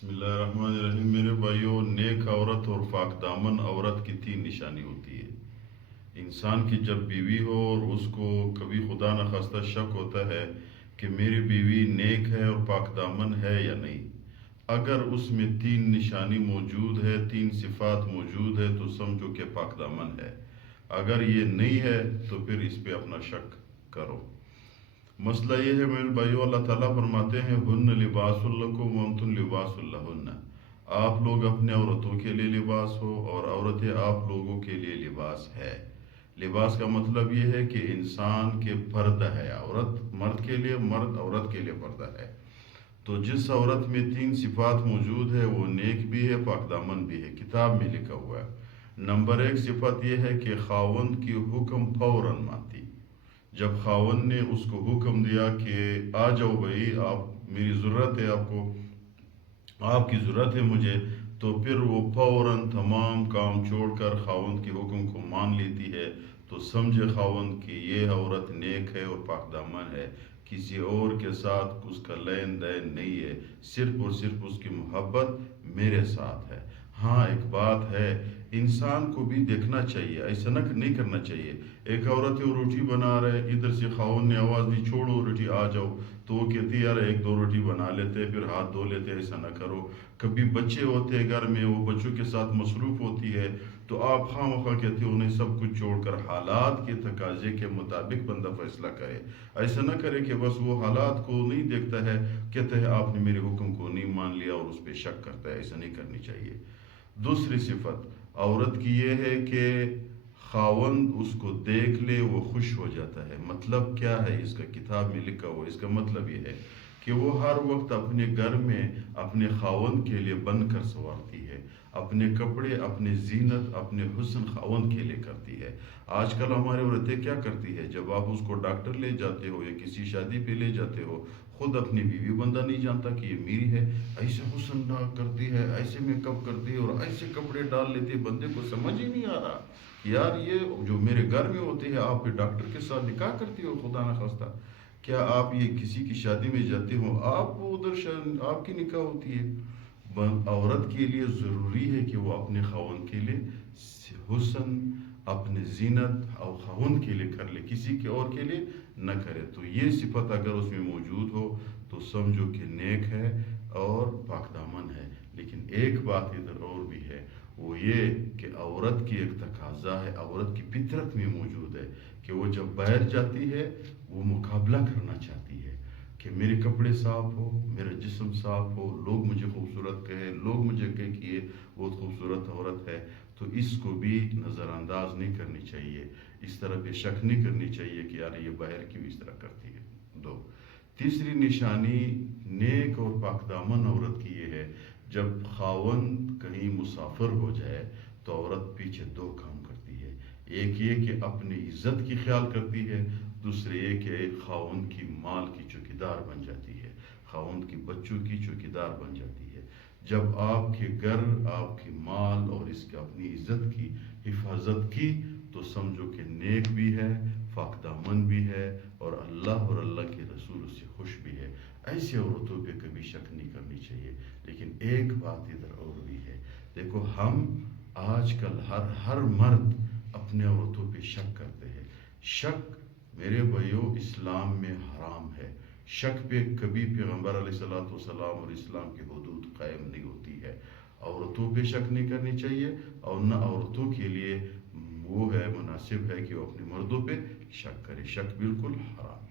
بسم اللہ الرحمن الرحیم۔ میرے بھائیوں، نیک عورت اور پاک دامن عورت کی تین نشانی ہوتی ہے۔ انسان کی جب بیوی ہو اور اس کو کبھی خدا نخواستہ شک ہوتا ہے کہ میری بیوی نیک ہے اور پاک دامن ہے یا نہیں، اگر اس میں تین نشانی موجود ہے، تین صفات موجود ہے، تو سمجھو کہ پاک دامن ہے۔ اگر یہ نہیں ہے تو پھر اس پہ اپنا شک کرو۔ مسئلہ یہ ہے میرے بھائیو، اللہ تعالیٰ فرماتے ہیں ہن لباس لکم وانتم لباس لہن۔ آپ لوگ اپنے عورتوں کے لیے لباس ہو اور عورتیں آپ لوگوں کے لیے لباس ہے۔ لباس کا مطلب یہ ہے کہ انسان کے پردہ ہے، عورت مرد کے لیے، مرد عورت کے لیے پردہ ہے۔ تو جس عورت میں تین صفات موجود ہے وہ نیک بھی ہے، پاک دامن بھی ہے۔ کتاب میں لکھا ہوا ہے نمبر ایک صفت یہ ہے کہ خاوند کی حکم فوراً مانتی۔ جب خاوند نے اس کو حکم دیا کہ آ جاؤ بھائی، آپ میری ضرورت ہے، آپ کی ضرورت ہے مجھے، تو پھر وہ فوراً تمام کام چھوڑ کر خاوند کے حکم کو مان لیتی ہے، تو سمجھے خاوند کہ یہ عورت نیک ہے اور پاک دامن ہے، کسی اور کے ساتھ اس کا لین دین نہیں ہے، صرف اور صرف اس کی محبت میرے ساتھ ہے۔ ہاں ایک بات ہے، انسان کو بھی دیکھنا چاہیے، ایسا نہیں کرنا چاہیے۔ ایک عورت ہے وہ روٹی بنا رہے، ادھر سے خاوند نے آواز دی چھوڑو روٹی آ جاؤ، تو وہ کہتی یار ایک دو روٹی بنا لیتے پھر ہاتھ دھو لیتے، ایسا نہ کرو۔ کبھی بچے ہوتے ہیں گھر میں، وہ بچوں کے ساتھ مصروف ہوتی ہے، تو آپ خواہ مخواہ کہتے ہو انہیں سب کچھ چھوڑ کر حالات کے تقاضے کے مطابق بندہ فیصلہ کرے۔ ایسا نہ کرے کہ بس وہ حالات کو نہیں دیکھتا ہے، کہتا ہے آپ نے میرے حکم کو نہیں مان لیا اور اس پہ شک کرتا ہے۔ ایسا نہیں کرنی چاہیے۔ دوسری صفت عورت کی یہ ہے کہ خاوند اس کو دیکھ لے وہ خوش ہو جاتا ہے۔ مطلب کیا ہے اس کا؟ کتاب میں لکھا ہوا، اس کا مطلب یہ ہے کہ وہ ہر وقت اپنے گھر میں اپنے خاوند کے لیے بن کر سنوارتی ہے، اپنے کپڑے، اپنے زینت، اپنے حسن خاوند کے لیے کرتی ہے۔ آج کل ہمارے عورتیں کیا کرتی ہے، جب آپ اس کو ڈاکٹر لے جاتے ہو یا کسی شادی پہ لے جاتے ہو، خود اپنی بیوی بندہ نہیں جانتا کہ یہ میری ہے، ایسے حسن ڈاک کرتی ہے، ایسے میک اپ کرتی ہے اور ایسے کپڑے ڈال لیتی ہے، بندے کو سمجھ ہی نہیں آ رہا یار یہ جو میرے گھر میں ہوتی ہے، آپ ڈاکٹر کے ساتھ نکاح کرتی ہو خدا نخواستہ؟ کیا آپ یہ کسی کی شادی میں جاتے ہو، آپ ادھر آپ کی نکاح ہوتی ہے؟ عورت کے لیے ضروری ہے کہ وہ اپنے خاوند کے لیے حسن، اپنے زینت اور خاوند کے لیے کر لے، کسی کے اور کے لیے نہ کرے۔ تو یہ صفت اگر اس میں موجود ہو تو سمجھو کہ نیک ہے اور پاک دامن ہے۔ لیکن ایک بات ادھر اور بھی ہے، وہ یہ کہ عورت کی ایک تقاضا ہے، عورت کی فطرت میں موجود ہے کہ وہ جب باہر جاتی ہے وہ مقابلہ کرنا چاہتی ہے کہ میرے کپڑے صاف ہو، میرا جسم صاف ہو، لوگ مجھے خوبصورت کہیں، لوگ مجھے کہیں کہ یہ بہت خوبصورت عورت ہے۔ تو اس کو بھی نظر انداز نہیں کرنی چاہیے، اس طرح پہ شک نہیں کرنی چاہیے کہ یار یہ باہر کیوں اس طرح کرتی ہے۔ دو تیسری نشانی نیک اور پاک دامن عورت کی یہ ہے، جب خاوند کہیں مسافر ہو جائے تو عورت پیچھے دو کام کرتی ہے۔ ایک یہ کہ اپنی عزت کی خیال کرتی ہے، دوسرے یہ کہ خاوند کی مال کی چوکیدار بن جاتی ہے، خاوند کی بچوں کی چوکیدار بن جاتی ہے۔ جب آپ کے گھر، آپ کی مال اور اس کے اپنی عزت کی حفاظت کی تو سمجھو کہ نیک بھی ہے، پاک دامن بھی ہے اور اللہ اور اللہ کے رسول اس سے خوش بھی ہے۔ ایسے عورتوں پہ کبھی شک نہیں کرنی چاہیے۔ لیکن ایک بات ادھر اور بھی ہے، دیکھو ہم آج کل ہر مرد اپنے عورتوں پہ شک کرتے ہیں۔ شک میرے بھائیوں اسلام میں حرام ہے۔ شک پہ کبھی پیغمبر علیہ السلام اور اسلام کی حدود قائم نہیں ہوتی ہے۔ عورتوں پہ شک نہیں کرنی چاہیے اور نہ عورتوں کے لیے وہ ہے مناسب ہے کہ وہ اپنے مردوں پہ شک کرے۔ شک بالکل حرام ہے۔